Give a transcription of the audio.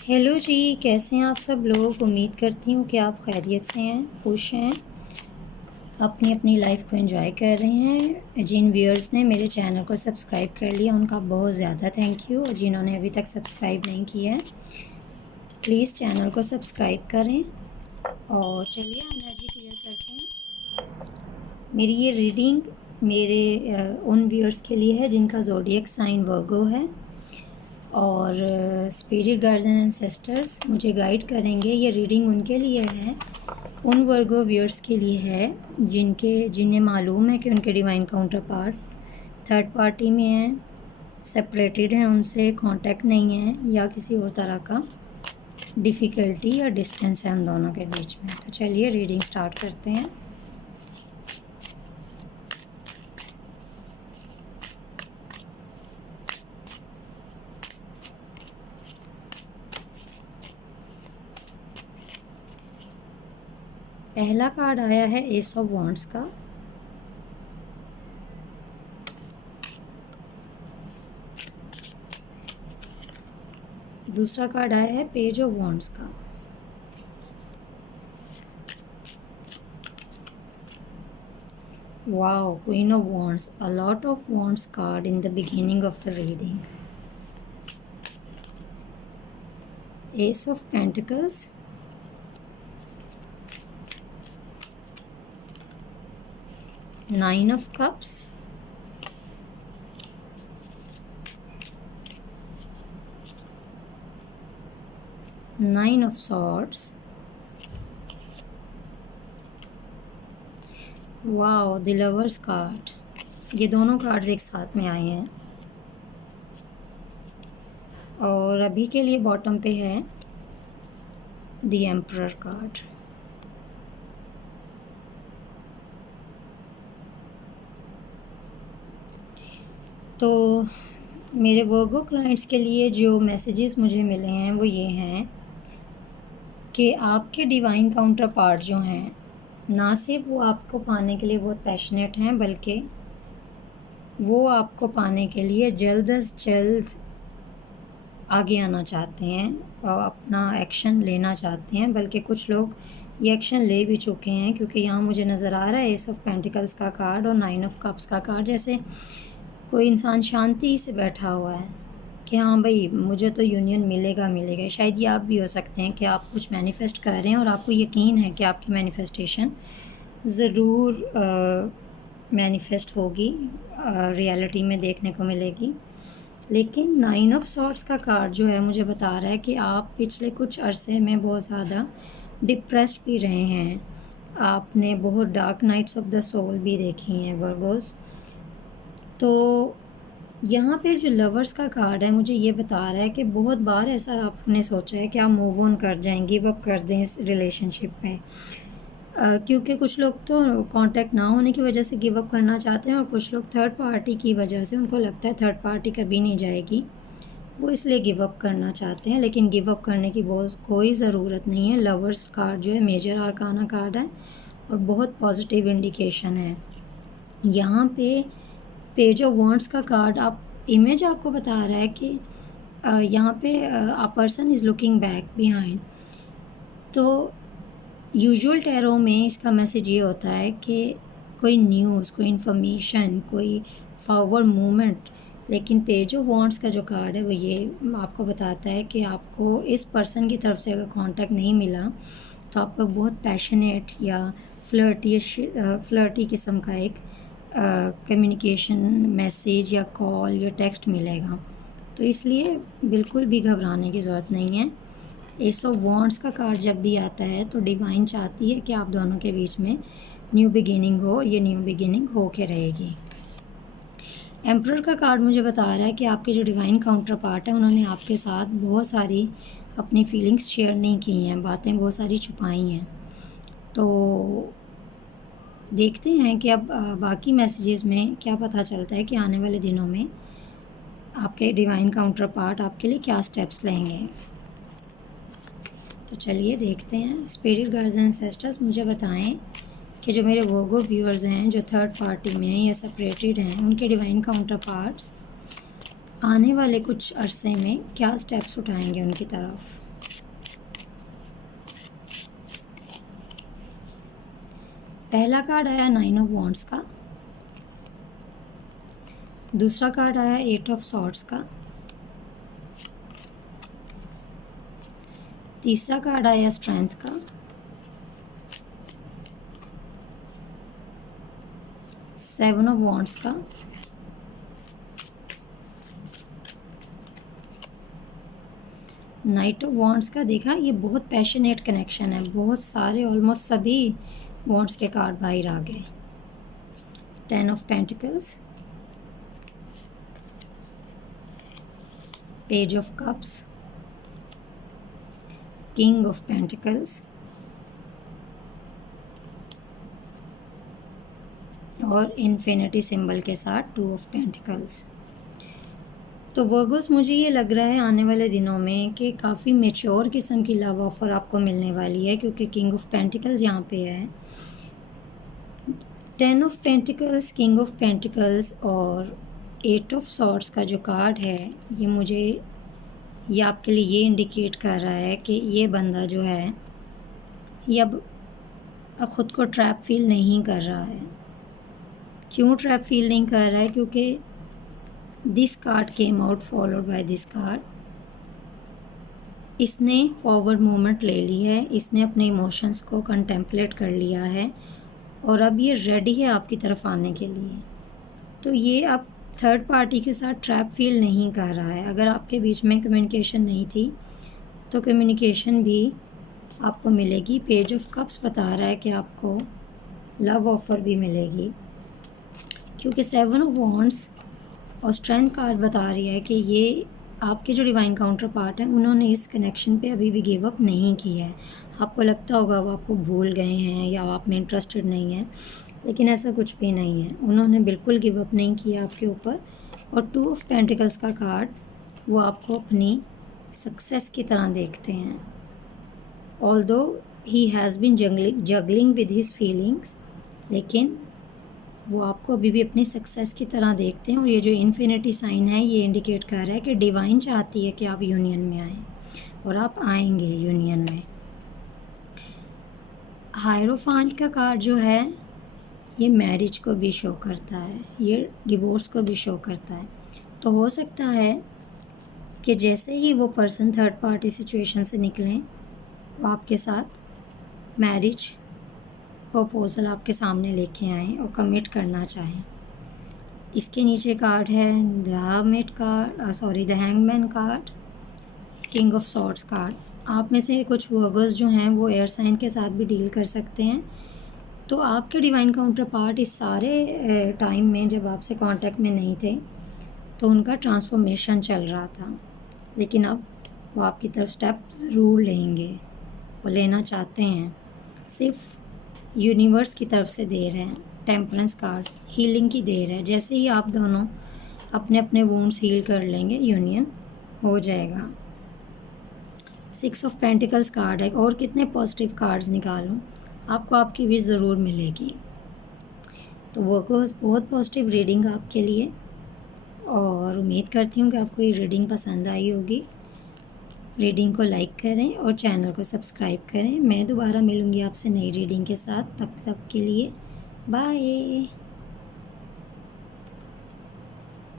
Hello जी, कैसे हैं आप सब लोग। उम्मीद करती हूँ कि आप खैरियत से हैं, खुश हैं, अपनी अपनी लाइफ को एंजॉय कर रहे हैं। जिन व्यूअर्स ने मेरे चैनल को सब्सक्राइब कर लिया उनका बहुत ज़्यादा थैंक यू, और जिन्होंने अभी तक सब्सक्राइब नहीं किया है तो प्लीज़ चैनल को सब्सक्राइब करें। और चलिए एनर्जी क्लियर करते हैं। मेरी ये रीडिंग मेरे उन व्यूअर्स के लिए है जिनका ज़ोडिएक साइन वर्गो है, और स्पिरिट गार्जियन एंड सिस्टर्स मुझे गाइड करेंगे। ये रीडिंग उनके लिए है, उन वर्गो व्यूअर्स के लिए है जिन्हें मालूम है कि उनके divine counter part third party में हैं, सेपरेटेड हैं, उनसे कांटेक्ट नहीं है, या किसी और तरह का डिफ़िकल्टी या डिस्टेंस है उन दोनों के बीच में। तो चलिए रीडिंग स्टार्ट करते हैं। पहला कार्ड आया है एस ऑफ वॉन्ड्स का। दूसरा कार्ड आया है पेज ऑफ वॉन्ड्स का। Wow, Queen of Wands. A lot of Wands card in the beginning of the reading. Ace of Pentacles. Nine of Cups. Nine of Swords. Wow, the lovers card. ये दोनों cards एक साथ में आए हैं, और अभी के लिए बॉटम पे है द एम्परर कार्ड। तो मेरे वर्गो क्लाइंट्स के लिए जो मैसेजेस मुझे मिले हैं वो ये हैं कि आपके डिवाइन काउंटर पार्ट जो हैं, ना सिर्फ वो आपको पाने के लिए बहुत पैशनेट हैं, बल्कि वो आपको पाने के लिए जल्द अज जल्द आगे आना चाहते हैं और अपना एक्शन लेना चाहते हैं। बल्कि कुछ लोग ये एक्शन ले भी चुके हैं, क्योंकि यहाँ मुझे नज़र आ रहा है एस ऑफ पेंटिकल्स का कार्ड और नाइन ऑफ कप्स का कार्ड। जैसे कोई इंसान शांति से बैठा हुआ है कि हाँ भाई, मुझे तो यूनियन मिलेगा मिलेगा। शायद ये आप भी हो सकते हैं कि आप कुछ मैनिफेस्ट कर रहे हैं और आपको यकीन है कि आपकी मैनिफेस्टेशन ज़रूर मैनिफेस्ट होगी, रियलिटी में देखने को मिलेगी। लेकिन नाइन ऑफ सॉर्ड्स का कार्ड जो है मुझे बता रहा है कि आप पिछले कुछ अरसे में बहुत ज़्यादा डिप्रेस्ड भी रहे हैं। आपने बहुत dark nights of the soul भी देखी हैं वर्गोस। तो यहाँ पे जो लवर्स का कार्ड है मुझे ये बता रहा है कि बहुत बार ऐसा आपने सोचा है कि आप मूव ऑन कर जाएं, गिव अप कर दें इस रिलेशनशिप में, क्योंकि कुछ लोग तो कांटेक्ट ना होने की वजह से गिव अप करना चाहते हैं, और कुछ लोग थर्ड पार्टी की वजह से उनको लगता है थर्ड पार्टी कभी नहीं जाएगी, वो इसलिए गिव अप करना चाहते हैं। लेकिन गिव अप करने की बहुत कोई ज़रूरत नहीं है। लवर्स कार्ड जो है मेजर आर्काना कार्ड है और बहुत पॉजिटिव इंडिकेशन है। यहाँ पे पेज ऑफ वॉन्ड्स का कार्ड इमेज आपको बता रहा है कि यहाँ पे a person is looking back behind. तो यूजुअल टैरो में इसका मैसेज ये होता है कि कोई न्यूज़, कोई इन्फॉर्मेशन, कोई फॉरवर्ड मूवमेंट। लेकिन पेज ऑफ वॉन्ड्स का जो कार्ड है वो ये आपको बताता है कि आपको इस पर्सन की तरफ से अगर कांटेक्ट नहीं मिला तो आपको बहुत पैशनेट या फ्लर्टी किस्म का एक कम्युनिकेशन मैसेज या कॉल या टेक्स्ट मिलेगा। तो इसलिए बिल्कुल भी घबराने की ज़रूरत नहीं है। एस ऑफ वॉन्ड्स का कार्ड जब भी आता है तो डिवाइन चाहती है कि आप दोनों के बीच में न्यू बिगिनिंग हो, और ये न्यू बिगिनिंग हो के रहेगी। एम्परर का कार्ड मुझे बता रहा है कि आपके जो डिवाइन काउंटर पार्ट है उन्होंने आपके साथ बहुत सारी अपनी फीलिंग्स शेयर नहीं की हैं, बातें बहुत सारी छुपाई हैं। तो देखते हैं कि अब बाकी मैसेजेस में क्या पता चलता है कि आने वाले दिनों में आपके डिवाइन काउंटर पार्ट आपके लिए क्या स्टेप्स लेंगे। तो चलिए देखते हैं। स्पिरिट गार्जियन एंसेस्टर्स मुझे बताएं कि जो मेरे वर्गो व्यूअर्स हैं जो थर्ड पार्टी में या सेपरेटेड हैं, उनके डिवाइन काउंटर पार्ट्स आने वाले कुछ अरसे में क्या स्टेप्स उठाएंगे उनकी तरफ। पहला कार्ड आया 9 ऑफ वॉन्ड्स का, दूसरा कार्ड आया 8 ऑफ सॉर्ड्स का, तीसरा कार्ड आया स्ट्रेंथ का, सेवन ऑफ वॉन्ड्स का, नाइट ऑफ वॉन्ड्स का। देखा, ये बहुत पैशनेट कनेक्शन है, बहुत सारे ऑलमोस्ट सभी वॉन्ड्स के कार्ड बाहर आ गए। 10 of pentacles, page of cups, king of pentacles और इन्फिनिटी सिंबल के साथ 2 ऑफ पेंटिकल्स। तो वर्गोस, मुझे ये लग रहा है आने वाले दिनों में कि काफ़ी मैच्योर किस्म की लव ऑफ़र आपको मिलने वाली है, क्योंकि किंग ऑफ पेंटिकल्स यहाँ पे है, 10 of pentacles, king of pentacles और 8 ऑफ सॉर्ड्स का जो कार्ड है, ये आपके लिए ये इंडिकेट कर रहा है कि ये बंदा जो है ये अब ख़ुद को ट्रैप फील नहीं कर रहा है। क्यों ट्रैप फील नहीं कर रहा है? क्योंकि this card came out followed by this card. इसने फॉरवर्ड मूवमेंट ले ली है, इसने अपने इमोशंस को कंटेम्पलेट कर लिया है और अब ये रेडी है आपकी तरफ आने के लिए। तो ये अब थर्ड पार्टी के साथ ट्रैप फील नहीं कर रहा है। अगर आपके बीच में कम्युनिकेशन नहीं थी तो कम्युनिकेशन भी आपको मिलेगी। पेज ऑफ कप्स बता रहा है कि आपको लव ऑफ़र भी मिलेगी, क्योंकि 7 ऑफ वॉन्ड्स और स्ट्रेंथ कार्ड बता रही है कि ये आपके जो डिवाइन काउंटर पार्ट हैं उन्होंने इस कनेक्शन पे अभी भी गिव अप नहीं किया है। आपको लगता होगा वो आपको भूल गए हैं या आप में इंटरेस्टेड नहीं हैं, लेकिन ऐसा कुछ भी नहीं है। उन्होंने बिल्कुल गिव अप नहीं किया आपके ऊपर। और 2 ऑफ पेंटिकल्स का कार्ड, वो आपको अपनी सक्सेस की तरह देखते हैं। Although he has been juggling with his feelings, लेकिन वो आपको अभी भी अपनी सक्सेस की तरह देखते हैं। और ये जो इन्फिनिटी साइन है ये इंडिकेट कर रहा है कि डिवाइन चाहती है कि आप यूनियन में आएँ और आप आएंगे यूनियन में। हायरोफांट का कार्ड जो है ये मैरिज को भी शो करता है, ये डिवोर्स को भी शो करता है। तो हो सकता है कि जैसे ही वो पर्सन थर्ड पार्टी सिचुएशन से निकलें, वो आपके साथ मैरिज प्रपोज़ल आपके सामने लेके आएँ और कमिट करना चाहें। इसके नीचे कार्ड है the hermit card, the hangman card, king of swords card. आप में से कुछ वर्कर्स जो हैं वो एयर साइन के साथ भी डील कर सकते हैं। तो आपके डिवाइन काउंटर पार्ट इस सारे टाइम में जब आपसे कांटेक्ट में नहीं थे तो उनका ट्रांसफॉर्मेशन चल रहा था, लेकिन अब वो आपकी तरफ स्टेप ज़रूर लेंगे, वो लेना चाहते हैं, सिर्फ यूनिवर्स की तरफ से दे रहे हैं। टेम्परेंस कार्ड हीलिंग की दे रहा है। जैसे ही आप दोनों अपने अपने वुंड्स हील कर लेंगे, यूनियन हो जाएगा। 6 ऑफ पेंटिकल्स कार्ड है। और कितने पॉजिटिव कार्ड्स निकालूं, आपको आपकी विश ज़रूर मिलेगी। तो वो बहुत पॉजिटिव रीडिंग आपके लिए, और उम्मीद करती हूँ कि आपको ये रीडिंग पसंद आई होगी। रीडिंग को लाइक करें और चैनल को सब्सक्राइब करें। मैं दोबारा मिलूँगी आपसे नई रीडिंग के साथ, तब तक के लिए बाय।